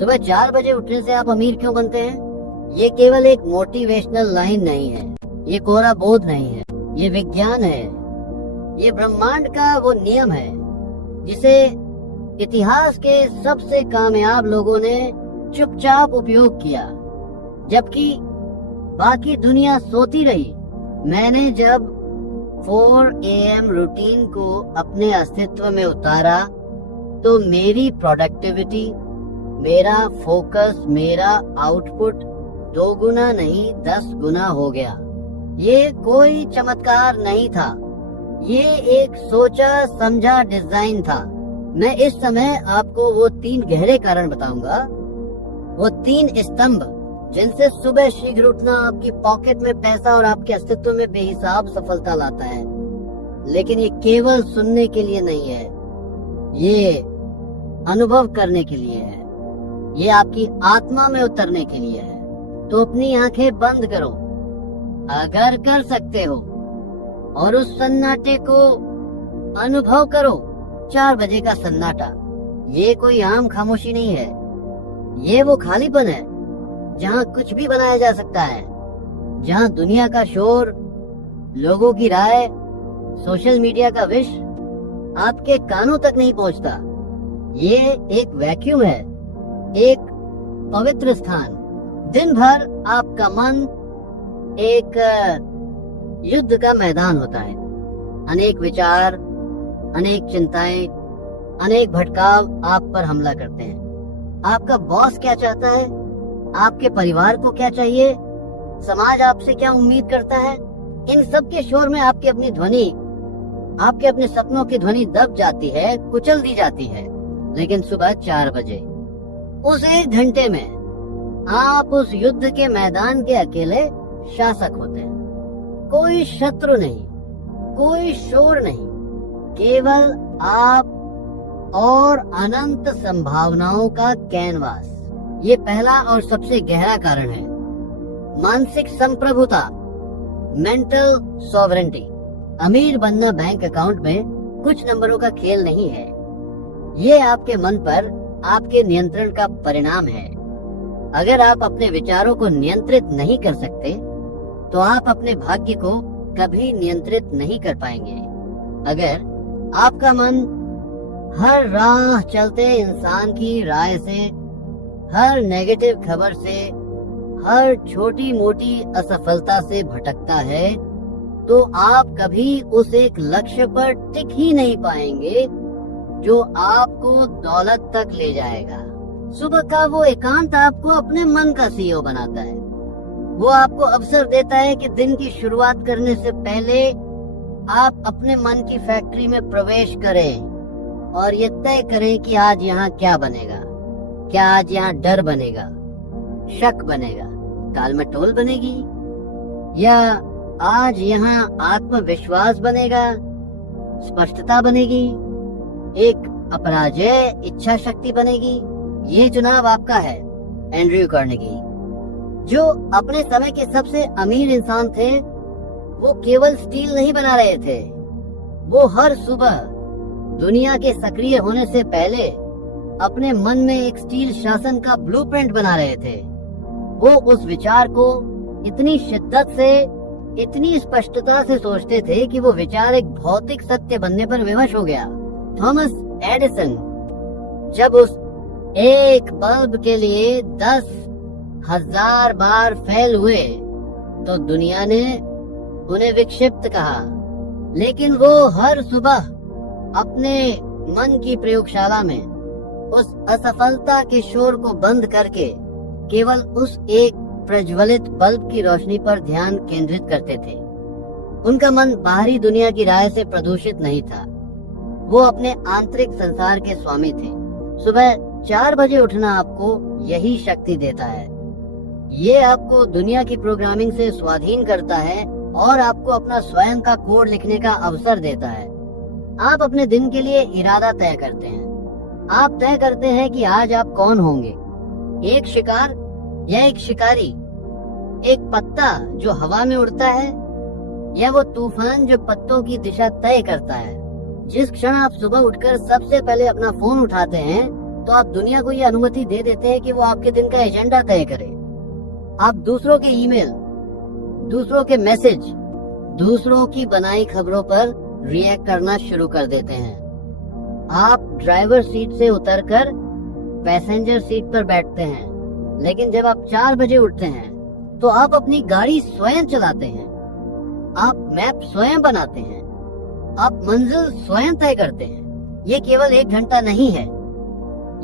सुबह 4 बजे उठने से आप अमीर क्यों बनते हैं? ये केवल एक मोटिवेशनल लाइन नहीं है, ये कोरा बोध नहीं है, ये विज्ञान है, ये ब्रह्मांड का वो नियम है जिसे इतिहास के सबसे कामयाब लोगों ने चुपचाप उपयोग किया जबकि बाकी दुनिया सोती रही। मैंने जब 4 AM रूटीन को अपने अस्तित्व में उतारा तो मेरी प्रोडक्टिविटी, मेरा फोकस, मेरा आउटपुट 2 गुना नहीं 10 गुना हो गया। ये कोई चमत्कार नहीं था, ये एक सोचा समझा डिजाइन था। मैं इस समय आपको वो 3 गहरे कारण बताऊंगा, वो 3 स्तंभ जिनसे सुबह शीघ्र उठना आपकी पॉकेट में पैसा और आपके अस्तित्व में बेहिसाब सफलता लाता है। लेकिन ये केवल सुनने के लिए नहीं है, ये अनुभव करने के लिए है, ये आपकी आत्मा में उतरने के लिए है। तो अपनी आंखें बंद करो अगर कर सकते हो और उस सन्नाटे को अनुभव करो। 4 बजे का सन्नाटा ये कोई आम खामोशी नहीं है, ये वो खालीपन है जहाँ कुछ भी बनाया जा सकता है, जहाँ दुनिया का शोर, लोगों की राय, सोशल मीडिया का विष आपके कानों तक नहीं पहुँचता। ये एक वैक्यूम है, एक पवित्र स्थान। दिन भर आपका मन एक युद्ध का मैदान होता है। अनेक विचार, अनेक चिंताएं, अनेक भटकाव आप पर हमला करते हैं। आपका बॉस क्या चाहता है, आपके परिवार को क्या चाहिए, समाज आपसे क्या उम्मीद करता है, इन सब के शोर में आपकी अपनी ध्वनि, आपके अपने सपनों की ध्वनि दब जाती है, कुचल दी जाती है। लेकिन सुबह 4 बजे उस 1 घंटे में आप उस युद्ध के मैदान के अकेले शासक होते हैं। कोई शत्रु नहीं, कोई शोर नहीं, केवल आप और अनंत संभावनाओं का कैनवास। ये पहला और सबसे गहरा कारण है, मानसिक संप्रभुता, मेंटल सॉवरेंटी। अमीर बनना बैंक अकाउंट में कुछ नंबरों का खेल नहीं है, ये आपके मन पर आपके नियंत्रण का परिणाम है। अगर आप अपने विचारों को नियंत्रित नहीं कर सकते तो आप अपने भाग्य को कभी नियंत्रित नहीं कर पाएंगे। अगर आपका मन हर राह चलते इंसान की राय से, हर नेगेटिव खबर से, हर छोटी मोटी असफलता से भटकता है तो आप कभी उस एक लक्ष्य पर टिक ही नहीं पाएंगे जो आपको दौलत तक ले जाएगा। सुबह का वो एकांत आपको अपने मन का CEO बनाता है। वो आपको अवसर देता है कि दिन की शुरुआत करने से पहले आप अपने मन की फैक्ट्री में प्रवेश करें और ये तय करें कि आज यहाँ क्या बनेगा। क्या आज यहाँ डर बनेगा, शक बनेगा, टालमटोल बनेगी, या आज यहाँ आत्मविश्वास बनेगा, स्पष्टता बनेगी, एक अपराजय इच्छा शक्ति बनेगी। ये चुनाव आपका है। एंड्रयू कार्नेगी, जो अपने समय के सबसे अमीर इंसान थे, वो केवल स्टील नहीं बना रहे थे, वो हर सुबह दुनिया के सक्रिय होने से पहले अपने मन में एक स्टील शासन का ब्लूप्रिंट बना रहे थे। वो उस विचार को इतनी शिद्दत से, इतनी स्पष्टता से सोचते थे कि वो विचार एक भौतिक सत्य बनने पर विवश हो गया। थॉमस एडिसन जब उस एक बल्ब के लिए 10,000 बार फेल हुए तो दुनिया ने उन्हें विक्षिप्त कहा, लेकिन वो हर सुबह अपने मन की प्रयोगशाला में उस असफलता के शोर को बंद करके केवल उस एक प्रज्वलित बल्ब की रोशनी पर ध्यान केंद्रित करते थे। उनका मन बाहरी दुनिया की राय से प्रदूषित नहीं था, वो अपने आंतरिक संसार के स्वामी थे। सुबह 4 बजे उठना आपको यही शक्ति देता है। ये आपको दुनिया की प्रोग्रामिंग से स्वाधीन करता है और आपको अपना स्वयं का कोड लिखने का अवसर देता है। आप अपने दिन के लिए इरादा तय करते हैं। आप तय करते हैं कि आज आप कौन होंगे, एक शिकार या एक शिकारी, एक पत्ता जो हवा में उड़ता है या वो तूफान जो पत्तों की दिशा तय करता है। जिस क्षण आप सुबह उठकर सबसे पहले अपना फोन उठाते हैं तो आप दुनिया को ये अनुमति दे देते हैं कि वो आपके दिन का एजेंडा तय करे। आप दूसरों के ईमेल, दूसरों के मैसेज, दूसरों की बनाई खबरों पर रिएक्ट करना शुरू कर देते हैं। आप ड्राइवर सीट से उतरकर पैसेंजर सीट पर बैठते हैं, लेकिन जब आप 4 बजे उठते हैं तो आप अपनी गाड़ी स्वयं चलाते हैं, आप मैप स्वयं बनाते हैं, आप मंजिल स्वयं तय करते हैं। ये केवल 1 घंटा नहीं है,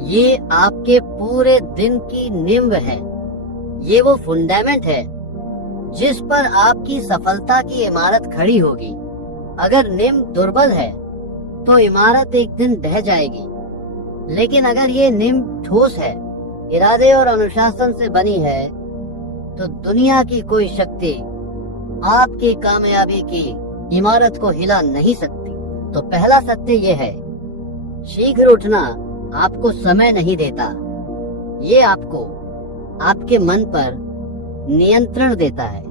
ये आपके पूरे दिन की नींव है। ये वो फंडामेंट है जिस पर आपकी सफलता की इमारत खड़ी होगी। अगर नींव दुर्बल है तो इमारत एक दिन ढह जाएगी, लेकिन अगर ये नींव ठोस है, इरादे और अनुशासन से बनी है, तो दुनिया की कोई शक्ति आपकी कामयाबी की इमारत को हिला नहीं सकती। तो पहला सत्य ये है, शीघ्र उठना आपको समय नहीं देता, ये आपको आपके मन पर नियंत्रण देता है।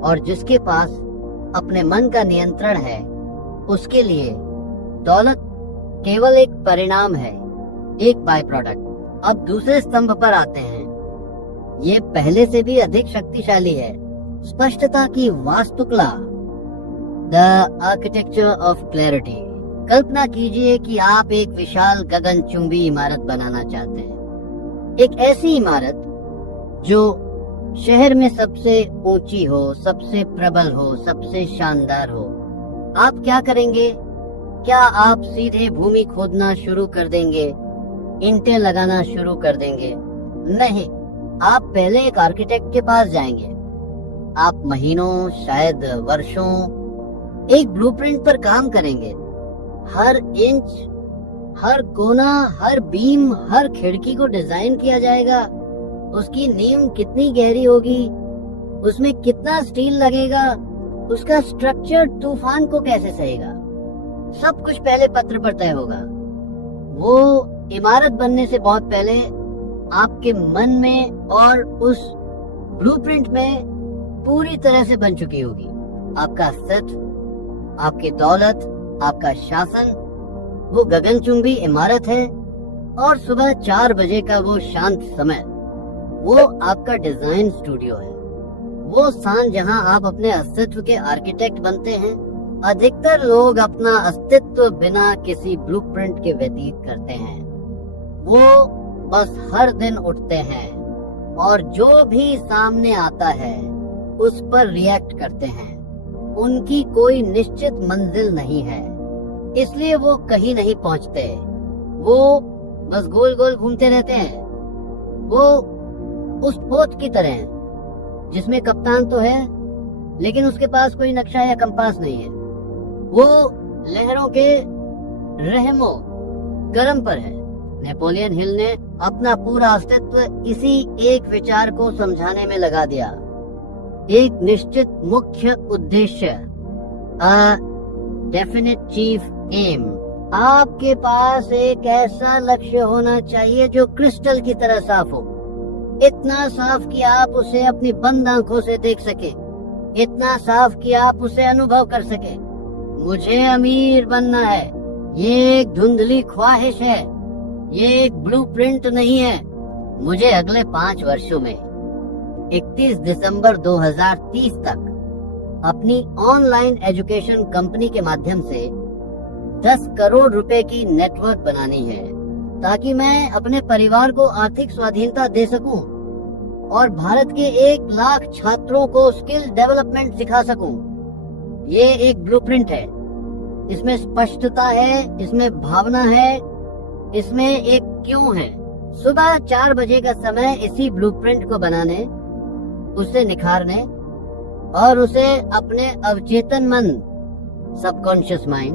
और जिसके पास अपने मन का नियंत्रण है, उसके लिए दौलत केवल एक परिणाम है, एक बाय प्रोडक्ट। अब दूसरे स्तंभ पर आते हैं। ये पहले से भी अधिक शक्तिशाली है, स्पष्टता की वास्तुकला, द आर्किटेक्चर ऑफ क्लैरिटी। कल्पना कीजिए कि आप एक विशाल गगनचुंबी इमारत बनाना चाहते हैं, एक ऐसी इमारत जो शहर में सबसे ऊंची हो, सबसे प्रबल हो, सबसे शानदार हो। आप क्या करेंगे? क्या आप सीधे भूमि खोदना शुरू कर देंगे, ईंटें लगाना शुरू कर देंगे? नहीं, आप पहले एक आर्किटेक्ट के पास जाएंगे। आप महीनों, शायद वर्षों एक ब्लूप्रिंट पर काम करेंगे। हर इंच, हर कोना, हर बीम, हर खिड़की को डिजाइन किया जाएगा। उसकी नींव कितनी गहरी होगी, उसमें कितना स्टील लगेगा, उसका स्ट्रक्चर तूफान को कैसे सहेगा, सब कुछ पहले पत्र पर तय होगा। वो इमारत बनने से बहुत पहले आपके मन में और उस ब्लूप्रिंट में पूरी तरह से बन चुकी होगी। आपका अस्तित्व, आपकी दौलत, आपका शासन वो गगनचुंबी इमारत है, और सुबह 4 बजे का वो शांत समय वो आपका डिजाइन स्टूडियो है। वो स्थान जहां आप अपने अस्तित्व के आर्किटेक्ट बनते हैं। अधिकतर लोग अपना अस्तित्व बिना किसी ब्लूप्रिंट के व्यतीत करते हैं। वो बस हर दिन उठते हैं और जो भी सामने आता है उस पर रिएक्ट करते हैं। उनकी कोई निश्चित मंजिल नहीं है, इसलिए वो कहीं नहीं पहुंचते। वो बस गोल गोल घूमते रहते हैं। वो उस पोत की तरह हैं जिसमें कप्तान तो है, लेकिन उसके पास कोई नक्शा या कंपास नहीं है। वो लहरों के रहमो गरम पर है। नेपोलियन हिल ने अपना पूरा अस्तित्व इसी एक विचार को समझाने में लगा दिया। एक निश्चित मुख्य उद्देश्य, अ डेफिनेट चीफ एम। आपके पास एक ऐसा लक्ष्य होना चाहिए जो क्रिस्टल की तरह साफ हो, इतना साफ कि आप उसे अपनी बंद आंखों से देख सके, इतना साफ कि आप उसे अनुभव कर सके। मुझे अमीर बनना है, ये एक धुंधली ख्वाहिश है, ये एक ब्लूप्रिंट नहीं है। मुझे अगले 5 वर्षों में 31 दिसंबर 2030 तक अपनी ऑनलाइन एजुकेशन कंपनी के माध्यम से 10 करोड़ रुपए की नेटवर्क बनानी है, ताकि मैं अपने परिवार को आर्थिक स्वाधीनता दे सकूं और भारत के 1 लाख छात्रों को स्किल डेवलपमेंट सिखा सकूं। ये एक ब्लूप्रिंट है, इसमें स्पष्टता है, इसमें भावना है, इसमें एक क्यों है। सुबह 4 बजे का समय इसी ब्लूप्रिंट को बनाने, उसे निखारने और उसे अपने अवचेतन मन, सबकॉन्शियस माइंड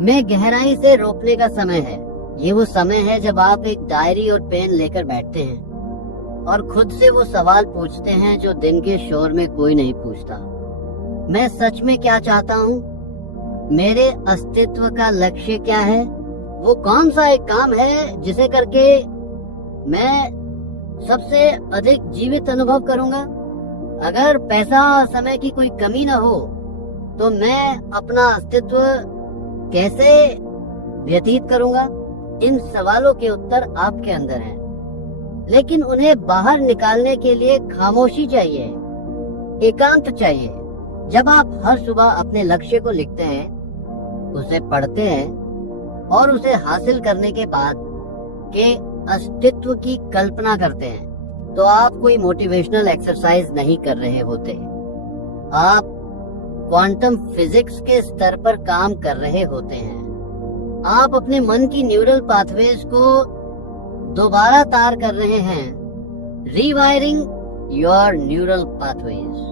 में गहराई से रोकने का समय है। ये वो समय है जब आप एक डायरी और पेन लेकर बैठते हैं और खुद से वो सवाल पूछते हैं जो दिन के शोर में कोई नहीं पूछता। मैं सच में क्या चाहता हूँ? मेरे अस्तित्व का लक्ष्य क्या है? वो कौन सा एक काम है जिसे करके मैं सबसे अधिक जीवित अनुभव करूंगा? अगर पैसा और समय की कोई कमी न हो तो मैं अपना अस्तित्व कैसे व्यतीत करूंगा? इन सवालों के उत्तर आपके अंदर हैं, लेकिन उन्हें बाहर निकालने के लिए खामोशी चाहिए, एकांत चाहिए। जब आप हर सुबह अपने लक्ष्य को लिखते हैं, उसे पढ़ते हैं और उसे हासिल करने के बाद के अस्तित्व की कल्पना करते हैं, तो आप कोई मोटिवेशनल एक्सरसाइज नहीं कर रहे होते। आप क्वांटम फिजिक्स के स्तर पर काम कर रहे होते हैं। आप अपने मन की न्यूरल पाथवेज को दोबारा तार कर रहे हैं, रीवायरिंग योर न्यूरल पाथवेज।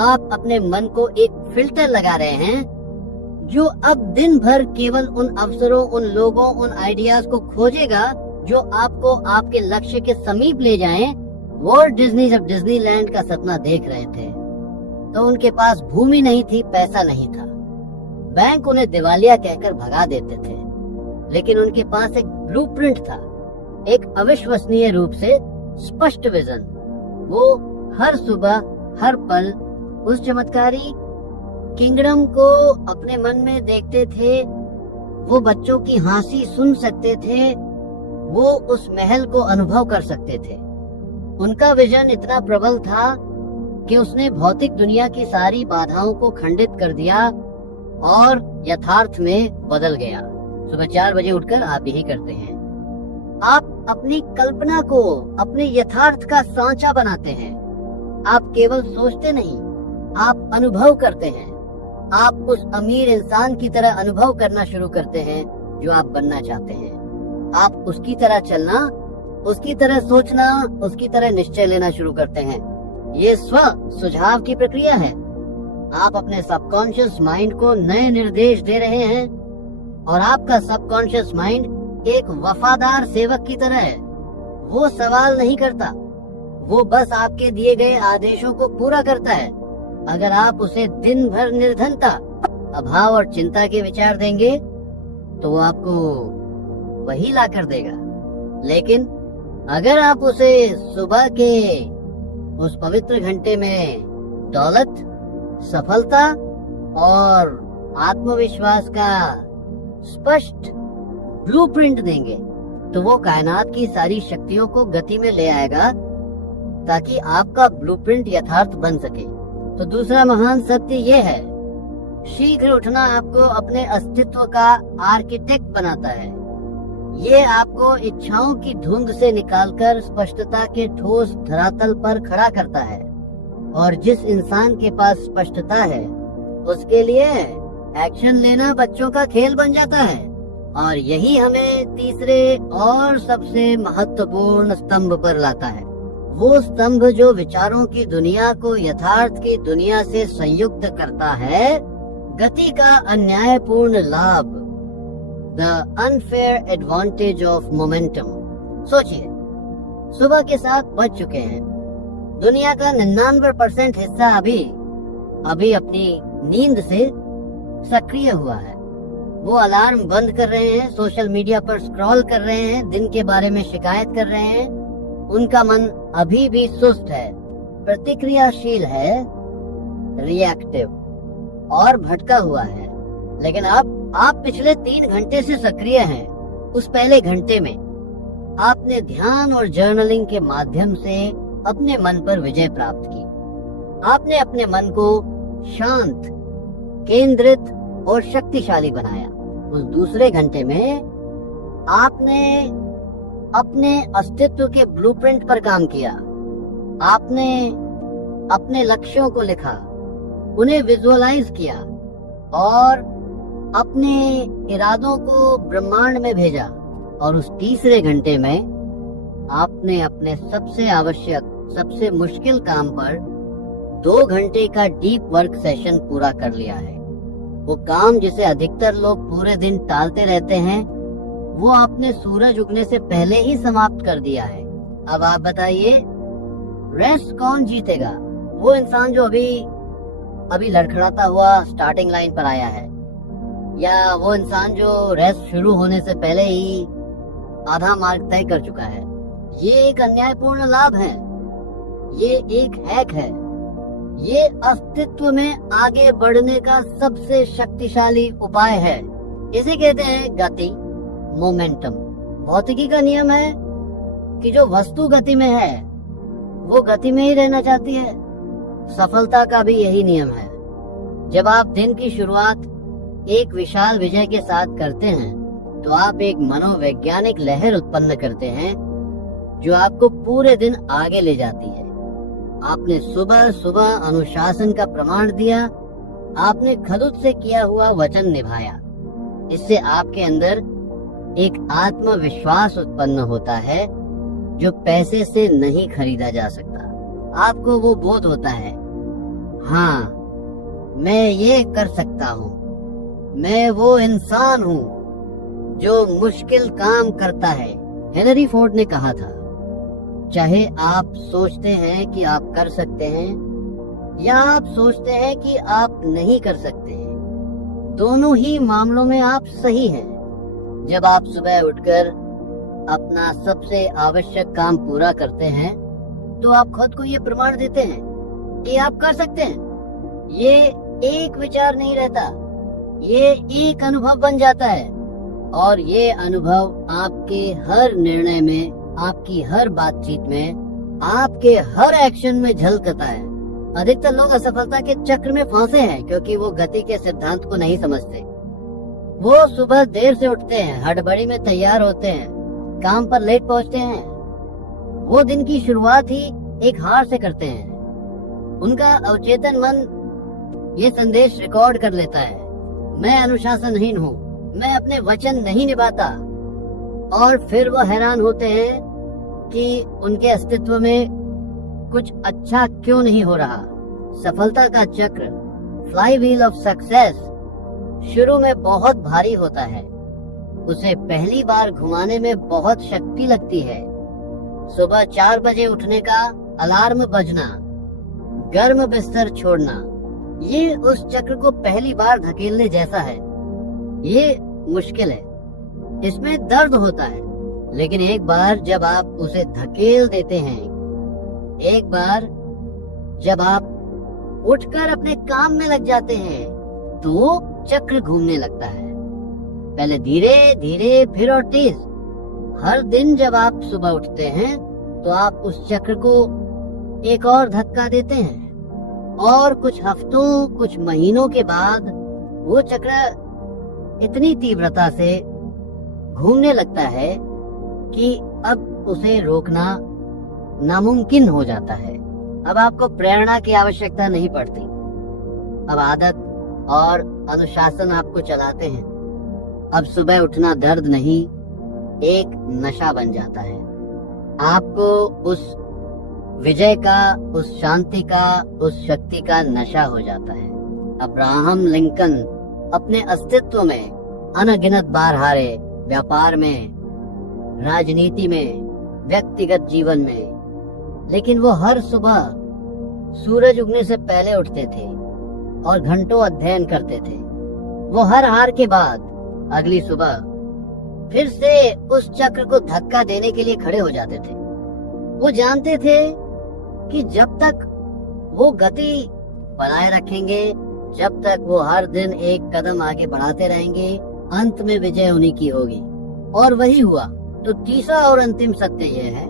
आप अपने मन को एक फिल्टर लगा रहे हैं जो अब दिन भर केवल उन अवसरों, उन लोगों, उन आइडियाज को खोजेगा जो आपको आपके लक्ष्य के समीप ले जाएं। वॉल्ट डिज्नी जब डिज्नीलैंड का सपना देख रहे थे तो उनके पास भूमि नहीं थी, पैसा नहीं था, बैंक उन्हें दिवालिया कहकर भगा देते थे, लेकिन उनके पास एक ब्लूप्रिंट था, एक अविश्वसनीय रूप से स्पष्ट विजन। वो हर सुबह, हर पल उस चमत्कारी किंगडम को अपने मन में देखते थे। वो बच्चों की हंसी सुन सकते थे, वो उस महल को अनुभव कर सकते थे। उनका विजन इतना प्रबल था कि उसने भौतिक दुनिया की सारी बाधाओं को खंडित कर दिया और यथार्थ में बदल गया। सुबह 4 बजे उठकर आप यही करते हैं। आप अपनी कल्पना को अपने यथार्थ का सांचा बनाते हैं। आप केवल सोचते नहीं, आप अनुभव करते हैं। आप उस अमीर इंसान की तरह अनुभव करना शुरू करते हैं जो आप बनना चाहते हैं। आप उसकी तरह चलना, उसकी तरह सोचना, उसकी तरह निश्चय लेना शुरू करते हैं। ये स्व सुझाव की प्रक्रिया है। आप अपने सबकॉन्शियस माइंड को नए निर्देश दे रहे हैं और आपका सबकॉन्शियस माइंड एक वफादार सेवक की तरह है। वो सवाल नहीं करता, वो बस आपके दिए गए आदेशों को पूरा करता है। अगर आप उसे दिन भर निर्धनता, अभाव और चिंता के विचार देंगे तो वो आपको वही ला कर देगा। लेकिन अगर आप उसे सुबह के उस पवित्र घंटे में दौलत, सफलता और आत्मविश्वास का स्पष्ट ब्लूप्रिंट देंगे तो वो कायनात की सारी शक्तियों को गति में ले आएगा ताकि आपका ब्लूप्रिंट यथार्थ बन सके। तो दूसरा महान सत्य ये है, शीघ्र उठना आपको अपने अस्तित्व का आर्किटेक्ट बनाता है। ये आपको इच्छाओं की धुंध से निकालकर स्पष्टता के ठोस धरातल पर खड़ा करता है। और जिस इंसान के पास स्पष्टता है उसके लिए एक्शन लेना बच्चों का खेल बन जाता है। और यही हमें तीसरे और सबसे महत्वपूर्ण स्तंभ पर लाता है। वो स्तंभ जो विचारों की दुनिया को यथार्थ की दुनिया से संयुक्त करता है। गति का अन्यायपूर्ण लाभ, The unfair advantage of momentum। सोचिए, सुबह के 7 बज चुके हैं। दुनिया का 99% हिस्सा अभी अपनी नींद से सक्रिय हुआ है। वो अलार्म बंद कर रहे हैं, सोशल मीडिया पर स्क्रॉल कर रहे हैं, दिन के बारे में शिकायत कर रहे हैं। उनका मन अभी भी सुस्त है, प्रतिक्रियाशील है, रिएक्टिव और भटका हुआ है। लेकिन आप पिछले 3 घंटे से सक्रिय हैं। उस पहले घंटे में आपने ध्यान और जर्नलिंग के माध्यम से अपने मन पर विजय प्राप्त की। आपने अपने मन को शांत, केंद्रित और शक्तिशाली बनाया। उस दूसरे घंटे में आपने अपने अस्तित्व के ब्लूप्रिंट पर काम किया। आपने अपने लक्ष्यों को लिखा, उन्हें विजुअलाइज किया और अपने इरादों को ब्रह्मांड में भेजा। और उस तीसरे घंटे में आपने अपने सबसे आवश्यक, सबसे मुश्किल काम पर 2 घंटे का डीप वर्क सेशन पूरा कर लिया है। वो काम जिसे अधिकतर लोग पूरे दिन टालते रहते हैं, वो आपने सूरज उगने से पहले ही समाप्त कर दिया है। अब आप बताइए, रेस कौन जीतेगा? वो इंसान जो अभी लड़खड़ाता हुआ स्टार्टिंग लाइन पर आया है, या वो इंसान जो रेस शुरू होने से पहले ही आधा मार्ग तय कर चुका है? ये एक अन्यायपूर्ण लाभ है, ये एक हैक है, ये अस्तित्व में आगे बढ़ने का सबसे शक्तिशाली उपाय है। इसे कहते हैं गति, मोमेंटम। भौतिकी का नियम है कि जो वस्तु गति में है वो गति में ही रहना चाहती है। सफलता का भी यही नियम है। जब आप दिन की शुरुआत एक विशाल विजय के साथ करते हैं तो आप एक मनोवैज्ञानिक लहर उत्पन्न करते हैं जो आपको पूरे दिन आगे ले जाती है। आपने सुबह सुबह अनुशासन का प्रमाण दिया, आपने खलुत से किया हुआ वचन निभाया। इससे आपके अंदर एक आत्मविश्वास उत्पन्न होता है जो पैसे से नहीं खरीदा जा सकता। आपको वो बोध होता है, हाँ मैं ये कर सकता हूँ, मैं वो इंसान हूँ जो मुश्किल काम करता है। हेनरी फोर्ड ने कहा था, चाहे आप सोचते हैं कि आप कर सकते हैं या आप सोचते हैं कि आप नहीं कर सकते हैं, दोनों ही मामलों में आप सही हैं। जब आप सुबह उठकर अपना सबसे आवश्यक काम पूरा करते हैं तो आप खुद को ये प्रमाण देते हैं कि आप कर सकते हैं। ये एक विचार नहीं रहता, ये एक अनुभव बन जाता है और ये अनुभव आपके हर निर्णय में, आपकी हर बातचीत में, आपके हर एक्शन में झलकता है। अधिकतर लोग असफलता के चक्र में फंसे हैं क्योंकि वो गति के सिद्धांत को नहीं समझते। वो सुबह देर से उठते हैं, हड़बड़ी में तैयार होते हैं, काम पर लेट पहुंचते हैं। वो दिन की शुरुआत ही एक हार से करते हैं। उनका अवचेतन मन ये संदेश रिकॉर्ड कर लेता है, मैं अनुशासनहीन हूँ, मैं अपने वचन नहीं निभाता। और फिर वो हैरान होते हैं कि उनके अस्तित्व में कुछ अच्छा क्यों नहीं हो रहा। सफलता का चक्र, फ्लाई व्हील ऑफ सक्सेस, शुरू में बहुत भारी होता है। उसे पहली बार घुमाने में बहुत शक्ति लगती है। सुबह 4 बजे उठने का अलार्म बजना, गर्म बिस्तर छोड़ना, ये उस चक्र को पहली बार धकेलने जैसा है। ये मुश्किल है, इसमें दर्द होता है, लेकिन एक बार जब आप उसे धकेल देते हैं, एक बार जब आप उठकर अपने काम में लग जाते हैं तो चक्र घूमने लगता है। पहले धीरे धीरे, फिर और तेज। हर दिन जब आप सुबह उठते हैं तो आप उस चक्र को एक और धक्का देते हैं और कुछ हफ्तों, कुछ महीनों के बाद वो चक्र इतनी तीव्रता से घूमने लगता है कि अब उसे रोकना नामुमकिन हो जाता है। अब आपको प्रेरणा की आवश्यकता नहीं पड़ती, अब आदत और अनुशासन आपको चलाते हैं। अब सुबह उठना दर्द नहीं, एक नशा बन जाता है। आपको उस विजय का, उस शांति का, उस शक्ति का नशा हो जाता है। अब्राहम लिंकन अपने अस्तित्व में अनगिनत बार हारे, व्यापार में, राजनीति में, व्यक्तिगत जीवन में, लेकिन वो हर सुबह सूरज उगने से पहले उठते थे और घंटों अध्ययन करते थे। वो हर हार के बाद अगली सुबह फिर से उस चक्र को धक्का देने के लिए खड़े हो जाते थे। वो जानते थे कि जब तक वो गति बनाए रखेंगे, जब तक वो हर दिन एक कदम आगे बढ़ाते रहेंगे, अंत में विजय उन्हीं की होगी। और वही हुआ। तो तीसरा और अंतिम सत्य यह है,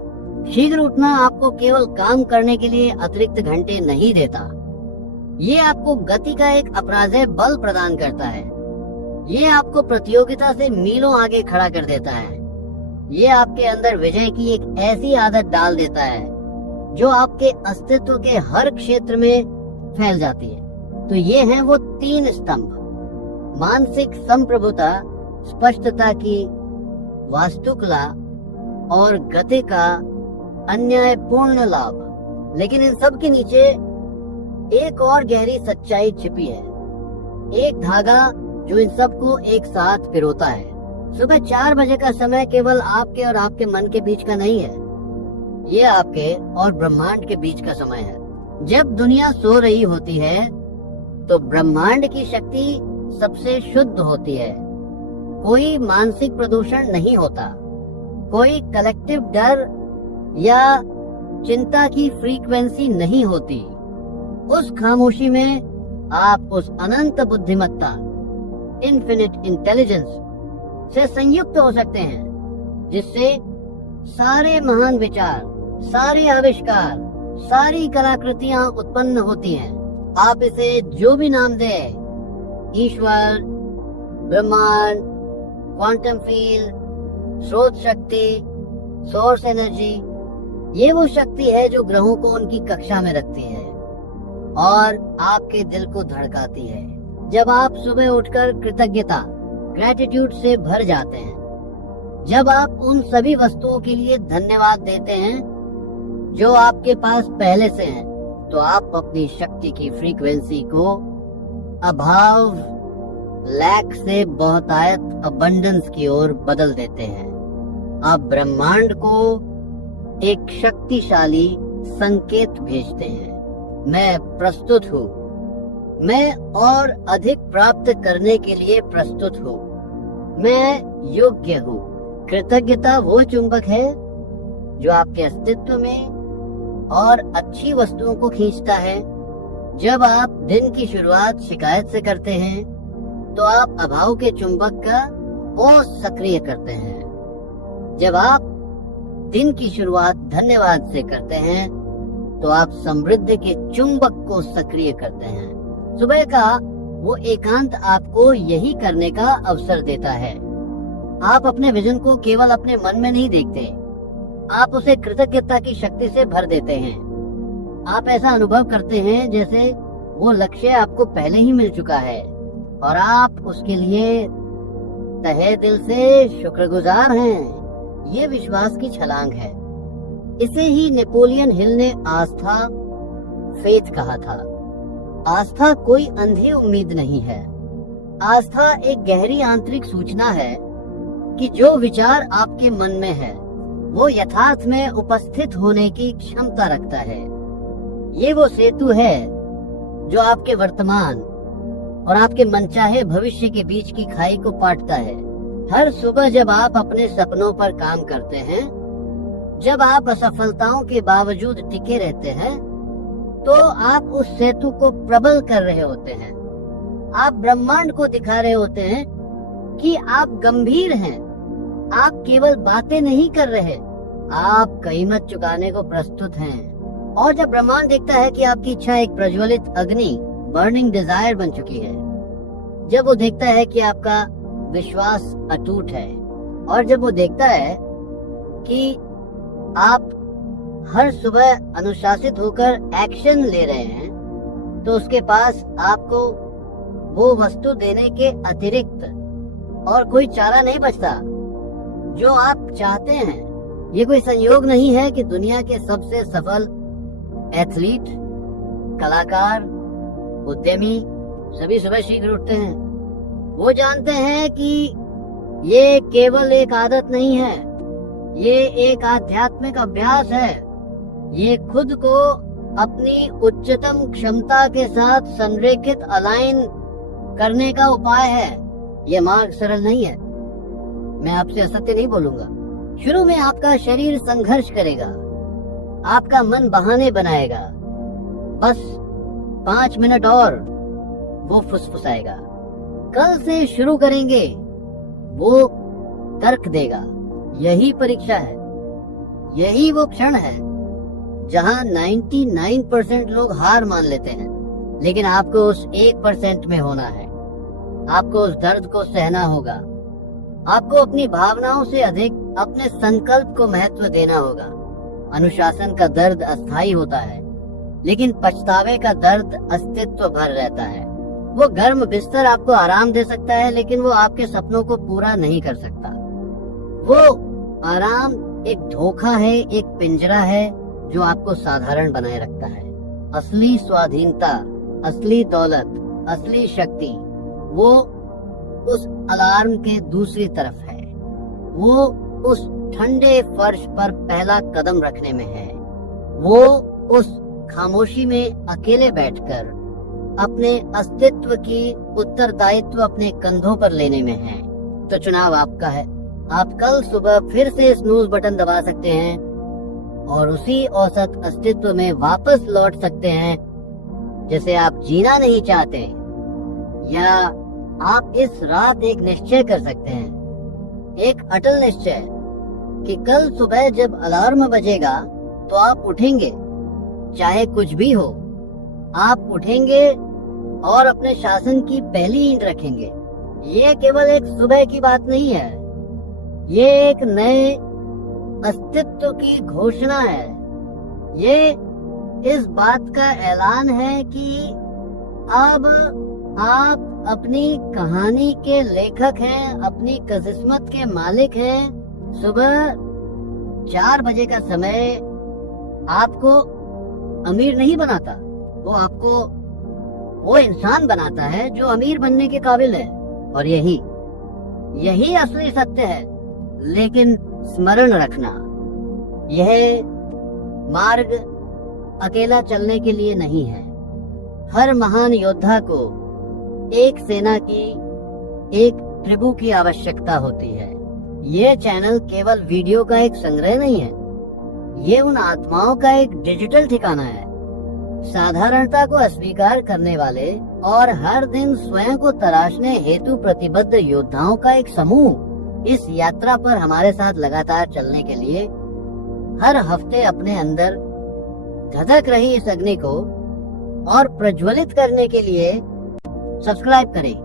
शीघ्र उठना आपको केवल काम करने के लिए अतिरिक्त घंटे नहीं देता, ये आपको गति का एक अपराजेय बल प्रदान करता है। ये आपको प्रतियोगिता से मीलों आगे खड़ा कर देता है। ये आपके अंदर विजय की एक ऐसी आदत डाल देता है जो आपके अस्तित्व के हर क्षेत्र में फैल जाती है। तो ये हैं वो 3 स्तंभ: मानसिक संप्रभुता, स्पष्टता की वास्तुकला और गति का अन्यायपूर्ण लाभ। लेकिन इन सब के नीचे एक और गहरी सच्चाई छिपी है, एक धागा जो इन सबको एक साथ पिरोता है। सुबह 4 बजे का समय केवल आपके और आपके मन के बीच का नहीं है, ये आपके और ब्रह्मांड के बीच का समय है। जब दुनिया सो रही होती है तो ब्रह्मांड की शक्ति सबसे शुद्ध होती है। कोई मानसिक प्रदूषण नहीं होता, कोई कलेक्टिव डर या चिंता की फ्रीक्वेंसी नहीं होती। उस खामोशी में आप उस अनंत बुद्धिमत्ता, इन्फिनिट इंटेलिजेंस से संयुक्त हो सकते हैं, जिससे सारे महान विचार, सारे आविष्कार, सारी कलाकृतियां उत्पन्न होती हैं। आप इसे जो भी नाम दें, ईश्वर, ब्रह्मांड, क्वांटम फील्ड, स्रोत शक्ति, सोर्स एनर्जी, ये वो शक्ति है जो ग्रहों को उनकी कक्षा में रखती है और आपके दिल को धड़काती है। जब आप सुबह उठकर कृतज्ञता, ग्रेटिट्यूड से भर जाते हैं, जब आप उन सभी वस्तुओं के लिए धन्यवाद देते हैं जो आपके पास पहले से हैं, तो आप अपनी शक्ति की फ्रीक्वेंसी को अभाव, लैक से बहुतायत, अबंडेंस की ओर बदल देते हैं। आप ब्रह्मांड को एक शक्तिशाली संकेत भेजते हैं, मैं प्रस्तुत हूँ, मैं और अधिक प्राप्त करने के लिए प्रस्तुत हूँ, मैं योग्य हूँ। कृतज्ञता वो चुंबक है जो आपके अस्तित्व में और अच्छी वस्तुओं को खींचता है। जब आप दिन की शुरुआत शिकायत से करते हैं, तो आप अभाव के चुंबक का फोर्स सक्रिय करते हैं। जब आप दिन की शुरुआत धन्यवाद से करते हैं, तो आप समृद्धि के चुंबक को सक्रिय करते हैं। सुबह का वो एकांत आपको यही करने का अवसर देता है। आप अपने विजन को केवल अपने मन में नहीं देखते, आप उसे कृतज्ञता की शक्ति से भर देते हैं। आप ऐसा अनुभव करते हैं जैसे वो लक्ष्य आपको पहले ही मिल चुका है और आप उसके लिए तहे दिल से शुक्रगुजार हैं। ये विश्वास की छलांग है। इसे ही नेपोलियन हिल ने आस्था, फेथ कहा था। आस्था कोई अंधी उम्मीद नहीं है। आस्था एक गहरी आंतरिक सूचना है कि जो विचार आपके मन में है वो यथार्थ में उपस्थित होने की क्षमता रखता है। ये वो सेतु है जो आपके वर्तमान और आपके मनचाहे भविष्य के बीच की खाई को पाटता है। हर सुबह जब आप अपने सपनों पर काम करते हैं, जब आप असफलताओं के बावजूद टिके रहते हैं, तो आप उस सेतु को प्रबल कर रहे होते हैं। आप ब्रह्मांड को दिखा रहे होते हैं कि आप गंभीर हैं। आप केवल बातें नहीं कर रहे, आप कीमत चुकाने को प्रस्तुत हैं। और जब ब्रह्मांड देखता है कि आपकी इच्छा एक प्रज्वलित अग्नि, बर्निंग डिजायर बन चुकी है, जब वो देखता है कि आपका विश्वास अटूट है, और जब वो देखता है कि आप हर सुबह अनुशासित होकर एक्शन ले रहे हैं, तो उसके पास आपको वो वस्तु देने के अतिरिक्त और कोई चारा नहीं बचता जो आप चाहते हैं। ये कोई संयोग नहीं है कि दुनिया के सबसे सफल एथलीट, कलाकार, उद्यमी सभी सुबह शीघ्र उठते हैं। वो जानते हैं कि ये केवल एक आदत नहीं है, ये एक आध्यात्मिक अभ्यास है। ये खुद को अपनी उच्चतम क्षमता के साथ संरेखित, अलाइन करने का उपाय है। ये मार्ग सरल नहीं है, मैं आपसे असत्य नहीं बोलूंगा। शुरू में आपका शरीर संघर्ष करेगा, आपका मन बहाने बनाएगा, बस 5 मिनट और वो फुसफुसाएगा। कल से शुरू करेंगे, वो तर्क देगा। यही परीक्षा है, यही वो क्षण है जहां 99% लोग हार मान लेते हैं। लेकिन आपको उस 1% में होना है। आपको उस दर्द को सहना होगा। आपको अपनी भावनाओं से अधिक अपने संकल्प को महत्व देना होगा। अनुशासन का दर्द अस्थायी होता है, लेकिन पछतावे का दर्द अस्तित्व भर रहता है। वो गर्म बिस्तर आपको आराम दे सकता है, लेकिन वो आपके सपनों को पूरा नहीं कर सकता। वो आराम एक धोखा है, एक पिंजरा है जो आपको साधारण बनाए रखता है। असली स्वाधीनता, असली दौलत, असली शक्ति वो उस अलार्म के दूसरी तरफ है। वो उस ठंडे फर्श पर पहला कदम रखने में है। वो उस खामोशी में अकेले बैठकर अपने अस्तित्व की उत्तरदायित्व अपने कंधों पर लेने में है। तो चुनाव आपका है। आप कल सुबह फिर से स्नूज बटन दबा सकते हैं और उसी औसत अस्तित्व में वापस लौट सकते हैं जैसे आप जीना नहीं चाहते। या आप इस रात एक निश्चय कर सकते हैं एक अटल निश्चय कि कल सुबह जब अलार्म बजेगा तो आप उठेंगे, चाहे कुछ भी हो। आप उठेंगे और अपने शासन की पहली ईंट रखेंगे। ये केवल एक सुबह की बात नहीं है, ये एक नए अस्तित्व की घोषणा है। ये इस बात का ऐलान है कि अब आप अपनी कहानी के लेखक हैं, अपनी किस्मत के मालिक हैं। सुबह 4 बजे का समय आपको अमीर नहीं बनाता, वो आपको वो इंसान बनाता है जो अमीर बनने के काबिल है। और यही असली सत्य है। लेकिन स्मरण रखना, यह मार्ग अकेला चलने के लिए नहीं है। हर महान योद्धा को एक सेना की, एक ट्रिबू की आवश्यकता होती है। ये चैनल केवल वीडियो का एक संग्रह नहीं है, ये उन आत्माओं का एक डिजिटल ठिकाना है, साधारणता को अस्वीकार करने वाले और हर दिन स्वयं को तराशने हेतु प्रतिबद्ध योद्धाओं का एक समूह। इस यात्रा पर हमारे साथ लगातार चलने के लिए हर हफ्ते अपने अंदर धधक रही इस अग्नि को और प्रज्वलित करने के लिए सब्सक्राइब करें।